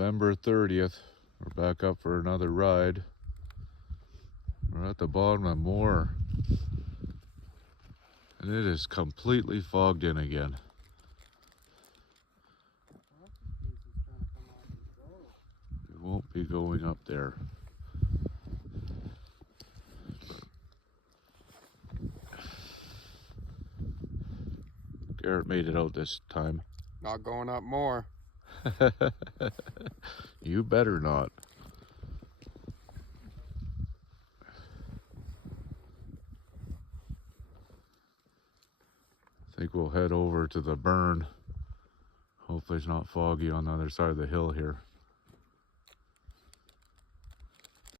November 30th. We're back up for another ride. We're at the bottom of Moore, and it is completely fogged in again. We won't be going up there. Garrett made it out this time. Not going up more. You better not. I think we'll head over to the burn. Hopefully it's not foggy on the other side of the hill here.